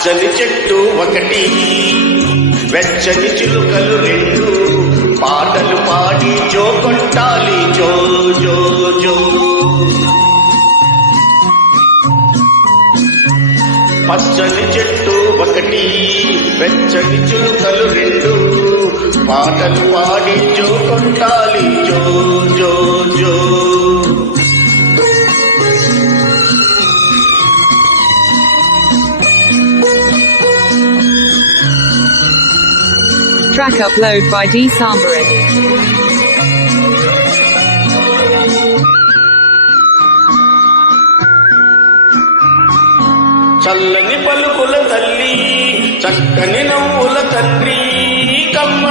పచ్చని చెట్టు ఒకటి, వెచ్చని చిలుకలు రెండు, పాటలు పాడి జో కొట్టాలి జో జో జో. పచ్చని చెట్టు ఒకటి, వెచ్చని చిలుకలు రెండు, పాటలు పాడి జో కొట్టాలి జో జో జో. Track upload by D Sambareddy. చల్లని పలుకుల తల్లి, చక్కని నవ్వుల తండ్రి, కమ్మని